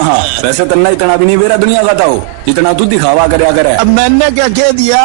हाँ, वैसे तन्ना इतना भी नहीं बेरा दुनिया का था जितना तू दिखावा करया करे। अब मैंने क्या कह दिया?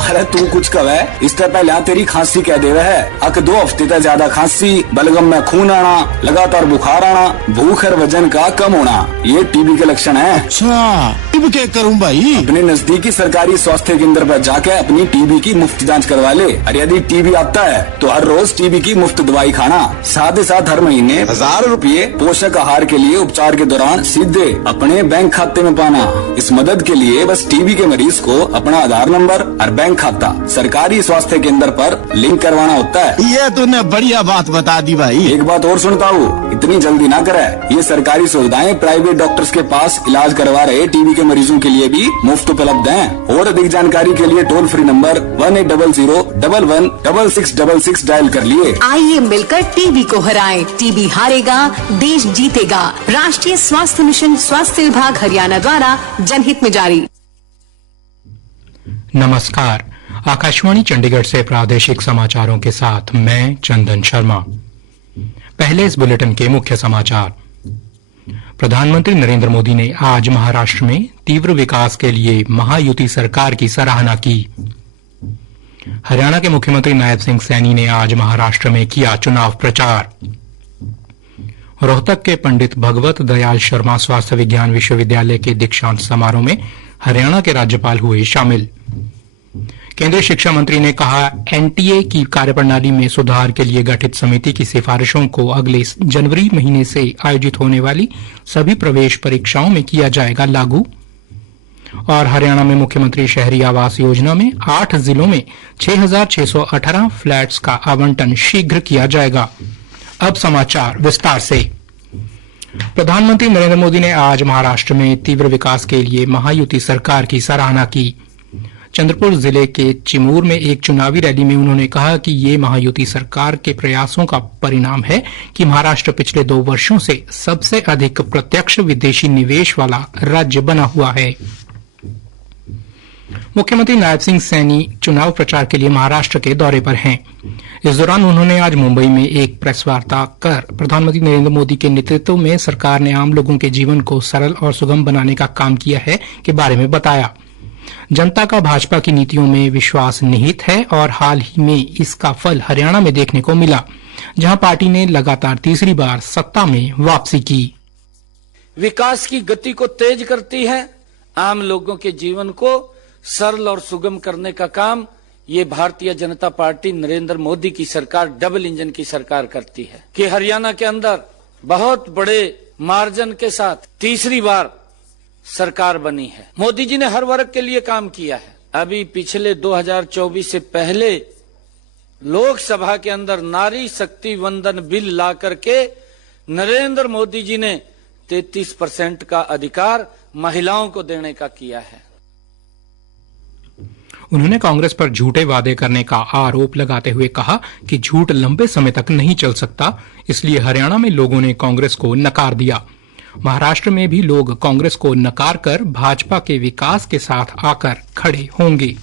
अरे तू कुछ कहे, इससे पहले तेरी खांसी कह देवे है। अक 2 हफ्ते तक ज्यादा खांसी, बलगम में खून आना, लगातार बुखार आना, भूख और वजन का कम होना, ये टीबी के लक्षण है। अच्छा, अब क्या करूं भाई? अपने नजदीकी सरकारी स्वास्थ्य केंद्र पर जाकर अपनी टीबी की मुफ्त जांच करवा ले। और यदि टीबी आता है तो हर रोज टीबी की मुफ्त दवाई खाना, साथ ही साथ हर महीने 1000 रुपए पोषक आहार के लिए उपचार के दौरान सीधे अपने बैंक खाते में पाना। इस मदद के लिए बस टीबी के मरीज को अपना आधार नंबर और बैंक खाता सरकारी स्वास्थ्य केंद्र पर लिंक करवाना होता है। ये तूने बढ़िया बात बता दी भाई। एक बात और सुनता हूँ, इतनी जल्दी ना करे। ये सरकारी सुविधाएं प्राइवेट डॉक्टर्स के पास इलाज करवा रहे टीबी के मरीजों के लिए भी मुफ्त उपलब्ध हैं। और अधिक जानकारी के लिए टोल फ्री नंबर 1800-11-6666 डायल कर लिए। आइए मिलकर टीबी को हराएं। टीबी हारेगा, देश जीतेगा। राष्ट्रीय स्वास्थ्य मिशन, स्वास्थ्य विभाग हरियाणा द्वारा जनहित में जारी। नमस्कार, आकाशवाणी चंडीगढ़ से प्रादेशिक समाचारों के साथ मैं चंदन शर्मा। पहले इस बुलेटिन के मुख्य समाचार। प्रधानमंत्री नरेंद्र मोदी ने आज महाराष्ट्र में तीव्र विकास के लिए महायुति सरकार की सराहना की। हरियाणा के मुख्यमंत्री नायब सिंह सैनी ने आज महाराष्ट्र में किया चुनाव प्रचार। रोहतक के पंडित भगवत दयाल शर्मा स्वास्थ्य विज्ञान विश्वविद्यालय के दीक्षांत समारोह में हरियाणा के राज्यपाल हुए शामिल। केंद्रीय शिक्षा मंत्री ने कहा, एनटीए की कार्यप्रणाली में सुधार के लिए गठित समिति की सिफारिशों को अगले जनवरी महीने से आयोजित होने वाली सभी प्रवेश परीक्षाओं में किया जाएगा लागू। और हरियाणा में मुख्यमंत्री शहरी आवास योजना में 8 जिलों में 6618 फ्लैट्स का आवंटन शीघ्र किया जाएगा। अब समाचार विस्तार से। प्रधानमंत्री नरेंद्र मोदी ने आज महाराष्ट्र में तीव्र विकास के लिए महायुति सरकार की सराहना की। चंद्रपुर जिले के चिमूर में एक चुनावी रैली में उन्होंने कहा कि ये महायुति सरकार के प्रयासों का परिणाम है कि महाराष्ट्र पिछले 2 वर्षों से सबसे अधिक प्रत्यक्ष विदेशी निवेश वाला राज्य बना हुआ है। मुख्यमंत्री नायब सिंह सैनी चुनाव प्रचार के लिए महाराष्ट्र के दौरे पर हैं। इस दौरान उन्होंने आज मुंबई में एक प्रेस वार्ता कर प्रधानमंत्री नरेंद्र मोदी के नेतृत्व में सरकार ने आम लोगों के जीवन को सरल और सुगम बनाने का काम किया है के बारे में बताया। जनता का भाजपा की नीतियों में विश्वास निहित है और हाल ही में इसका फल हरियाणा में देखने को मिला, जहां पार्टी ने लगातार तीसरी बार सत्ता में वापसी की। विकास की गति को तेज करती है, आम लोगों के जीवन को सरल और सुगम करने का काम ये भारतीय जनता पार्टी नरेंद्र मोदी की सरकार डबल इंजन की सरकार करती है कि हरियाणा के अंदर बहुत बड़े मार्जिन के साथ तीसरी बार सरकार बनी है। मोदी जी ने हर वर्ग के लिए काम किया है। अभी पिछले 2024 से पहले लोकसभा के अंदर नारी शक्ति वंदन बिल ला करके नरेंद्र मोदी जी ने 33% का अधिकार महिलाओं को देने का किया है। उन्होंने कांग्रेस पर झूठे वादे करने का आरोप लगाते हुए कहा कि झूठ लंबे समय तक नहीं चल सकता, इसलिए हरियाणा में लोगों ने कांग्रेस को नकार दिया। महाराष्ट्र में भी लोग कांग्रेस को नकार कर भाजपा के विकास के साथ आकर खड़े होंगे।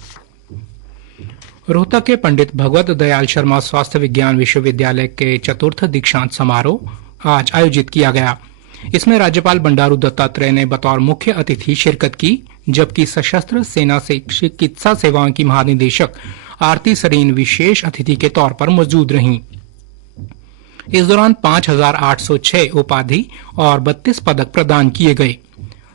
रोहतक के पंडित भगवत दयाल शर्मा स्वास्थ्य विज्ञान विश्वविद्यालय के चतुर्थ दीक्षांत समारोह आज आयोजित किया गया। इसमें राज्यपाल बंडारू दत्तात्रेय ने बतौर मुख्य अतिथि शिरकत की, जबकि सशस्त्र सेना से चिकित्सा सेवाओं की महानिदेशक आरती सरीन विशेष अतिथि के तौर पर मौजूद रहीं। इस दौरान 5806 उपाधि और 32 पदक प्रदान किए गए।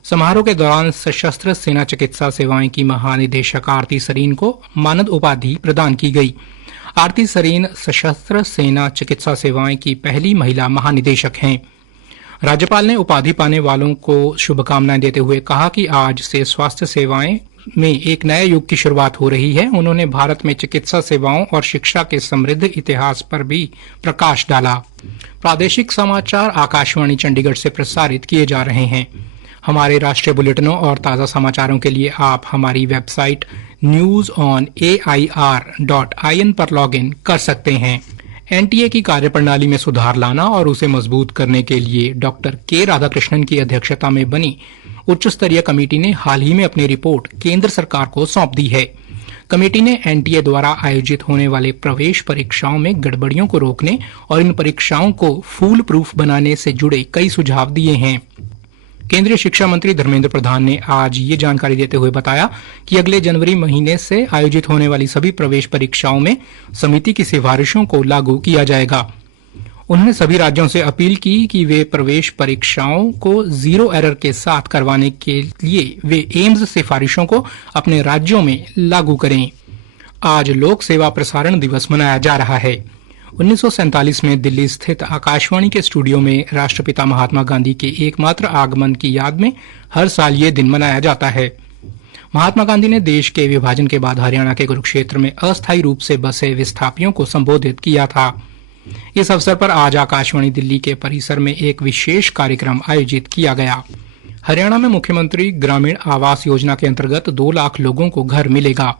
समारोह के दौरान सशस्त्र सेना चिकित्सा सेवाएं की महानिदेशक आरती सरीन को मानद उपाधि प्रदान की गई। आरती सरीन सशस्त्र सेना चिकित्सा सेवाएं की पहली महिला महानिदेशक हैं। राज्यपाल ने उपाधि पाने वालों को शुभकामनाएं देते हुए कहा कि आज से स्वास्थ्य सेवाएं में एक नए युग की शुरुआत हो रही है। उन्होंने भारत में चिकित्सा सेवाओं और शिक्षा के समृद्ध इतिहास पर भी प्रकाश डाला। प्रादेशिक समाचार आकाशवाणी चंडीगढ़ से प्रसारित किए जा रहे हैं। हमारे राष्ट्रीय बुलेटिनों और ताज़ा समाचारों के लिए आप हमारी वेबसाइट newsonair.in पर लॉगिन कर सकते हैं। एनटीए की कार्यप्रणाली में सुधार लाना और उसे मजबूत करने के लिए डॉक्टर के राधाकृष्णन की अध्यक्षता में बनी उच्च स्तरीय कमेटी ने हाल ही में अपनी रिपोर्ट केंद्र सरकार को सौंप दी है। कमेटी ने एनटीए द्वारा आयोजित होने वाले प्रवेश परीक्षाओं में गड़बड़ियों को रोकने और इन परीक्षाओं को फूल प्रूफ बनाने से जुड़े कई सुझाव दिए हैं। केंद्रीय शिक्षा मंत्री धर्मेंद्र प्रधान ने आज ये जानकारी देते हुए बताया कि अगले जनवरी महीने से आयोजित होने वाली सभी प्रवेश परीक्षाओं में समिति की सिफारिशों को लागू किया जाएगा। उन्होंने सभी राज्यों से अपील की कि वे प्रवेश परीक्षाओं को जीरो एरर के साथ करवाने के लिए वे एम्स सिफारिशों को अपने राज्यों में लागू करें। आज लोक सेवा प्रसारण दिवस मनाया जा रहा है। 1947 में दिल्ली स्थित आकाशवाणी के स्टूडियो में राष्ट्रपिता महात्मा गांधी के एकमात्र आगमन की याद में हर साल ये दिन मनाया जाता है। महात्मा गांधी ने देश के विभाजन के बाद हरियाणा के कुरुक्षेत्र में अस्थायी रूप से बसे विस्थापियों को संबोधित किया था। इस अवसर पर आज आकाशवाणी दिल्ली के परिसर में एक विशेष कार्यक्रम आयोजित किया गया। हरियाणा में मुख्यमंत्री ग्रामीण आवास योजना के अंतर्गत 2 लाख लोगों को घर मिलेगा।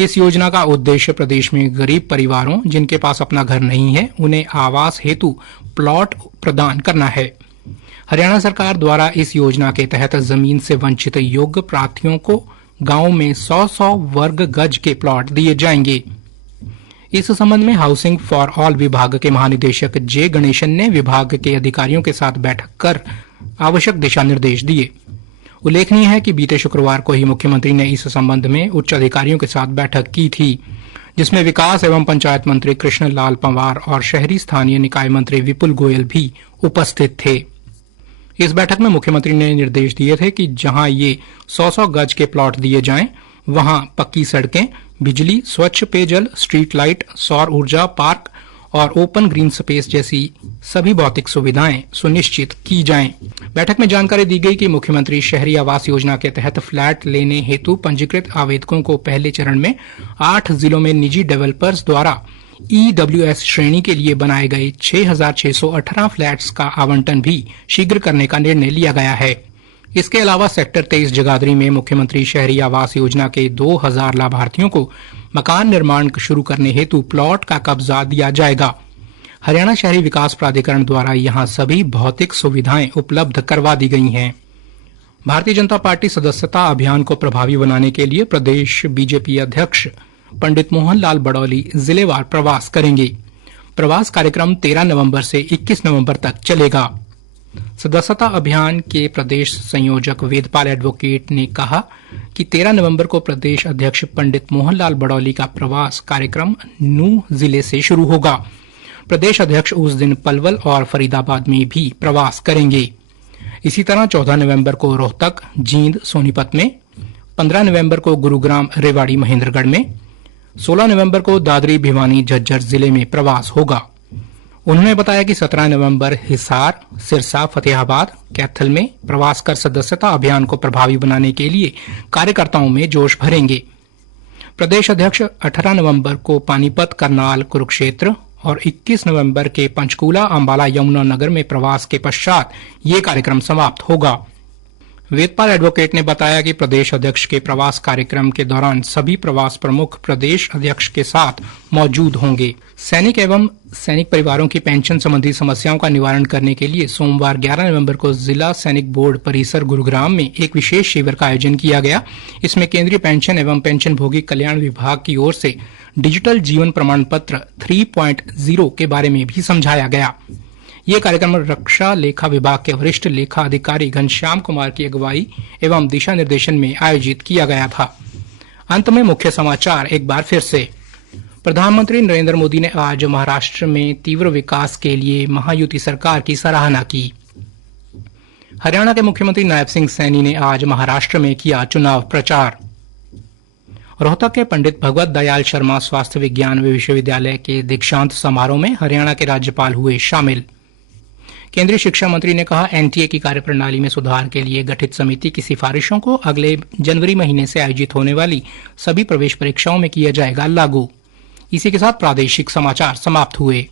इस योजना का उद्देश्य प्रदेश में गरीब परिवारों जिनके पास अपना घर नहीं है उन्हें आवास हेतु प्लॉट प्रदान करना है। हरियाणा सरकार द्वारा इस योजना के तहत जमीन से वंचित योग्य प्रार्थियों को गांव में 100-100 वर्ग गज के प्लॉट दिए जाएंगे। इस संबंध में हाउसिंग फॉर ऑल विभाग के महानिदेशक जे गणेशन ने विभाग के अधिकारियों के साथ बैठक कर आवश्यक दिशा निर्देश दिए। उल्लेखनीय है कि बीते शुक्रवार को ही मुख्यमंत्री ने इस संबंध में उच्च अधिकारियों के साथ बैठक की थी, जिसमें विकास एवं पंचायत मंत्री कृष्ण लाल पंवार और शहरी स्थानीय निकाय मंत्री विपुल गोयल भी उपस्थित थे। इस बैठक में मुख्यमंत्री ने निर्देश दिए थे कि जहां ये 100-100 गज के प्लॉट दिए जाएं, वहां पक्की सड़कें, बिजली, स्वच्छ पेयजल, स्ट्रीट लाइट, सौर ऊर्जा पार्क और ओपन ग्रीन स्पेस जैसी सभी भौतिक सुविधाएं सुनिश्चित की जाएं। बैठक में जानकारी दी गई कि मुख्यमंत्री शहरी आवास योजना के तहत फ्लैट लेने हेतु पंजीकृत आवेदकों को पहले चरण में 8 जिलों में निजी डेवलपर्स द्वारा EWS श्रेणी के लिए बनाए गए 6,618 फ्लैट्स का आवंटन भी शीघ्र करने का निर्णय लिया गया है। इसके अलावा सेक्टर 23 जगाधरी में मुख्यमंत्री शहरी आवास योजना के 2000 लाभार्थियों को मकान निर्माण शुरू करने हेतु प्लॉट का कब्जा दिया जाएगा। हरियाणा शहरी विकास प्राधिकरण द्वारा यहां सभी भौतिक सुविधाएं उपलब्ध करवा दी गई हैं। भारतीय जनता पार्टी सदस्यता अभियान को प्रभावी बनाने के लिए प्रदेश बीजेपी अध्यक्ष पंडित मोहन लाल बड़ौली जिलेवार प्रवास करेंगे। प्रवास कार्यक्रम 13 नवंबर से 21 नवंबर तक चलेगा। सदस्यता अभियान के प्रदेश संयोजक वेदपाल एडवोकेट ने कहा कि 13 नवंबर को प्रदेश अध्यक्ष पंडित मोहनलाल बड़ौली का प्रवास कार्यक्रम नूंह जिले से शुरू होगा। प्रदेश अध्यक्ष उस दिन पलवल और फरीदाबाद में भी प्रवास करेंगे। इसी तरह 14 नवंबर को रोहतक, जींद, सोनीपत में, 15 नवंबर को गुरुग्राम, रेवाड़ी, महेंद्रगढ़ में, 16 नवंबर को दादरी, भिवानी, झज्जर जिले में प्रवास होगा। उन्होंने बताया कि 17 नवंबर हिसार, सिरसा, फतेहाबाद, कैथल में प्रवास कर सदस्यता अभियान को प्रभावी बनाने के लिए कार्यकर्ताओं में जोश भरेंगे। प्रदेश अध्यक्ष 18 नवंबर को पानीपत, करनाल, कुरुक्षेत्र और 21 नवंबर के पंचकूला, अंबाला, यमुनानगर में प्रवास के पश्चात ये कार्यक्रम समाप्त होगा। वेदपाल एडवोकेट ने बताया कि प्रदेश अध्यक्ष के प्रवास कार्यक्रम के दौरान सभी प्रवास प्रमुख प्रदेश अध्यक्ष के साथ मौजूद होंगे। सैनिक एवं सैनिक परिवारों की पेंशन संबंधी समस्याओं का निवारण करने के लिए सोमवार 11 नवंबर को जिला सैनिक बोर्ड परिसर गुरुग्राम में एक विशेष शिविर का आयोजन किया गया। इसमें केंद्रीय पेंशन एवं पेंशनभोगी कल्याण विभाग की ओर से डिजिटल जीवन प्रमाण पत्र 3.0 के बारे में भी समझाया गया। ये कार्यक्रम रक्षा लेखा विभाग के वरिष्ठ लेखा अधिकारी घनश्याम कुमार की अगुवाई एवं दिशा निर्देशन में आयोजित किया गया था। अंत में मुख्य समाचार एक बार फिर से। प्रधानमंत्री नरेंद्र मोदी ने आज महाराष्ट्र में तीव्र विकास के लिए महायुति सरकार की सराहना की। हरियाणा के मुख्यमंत्री नायब सिंह सैनी ने आज महाराष्ट्र में किया चुनाव प्रचार। रोहतक के पंडित भगवत दयाल शर्मा स्वास्थ्य विज्ञान विश्वविद्यालय के दीक्षांत समारोह में हरियाणा के राज्यपाल हुए शामिल। केंद्रीय शिक्षा मंत्री ने कहा, एनटीए की कार्यप्रणाली में सुधार के लिए गठित समिति की सिफारिशों को अगले जनवरी महीने से आयोजित होने वाली सभी प्रवेश परीक्षाओं में किया जाएगा लागू। इसी के साथ प्रादेशिक समाचार समाप्त हुए।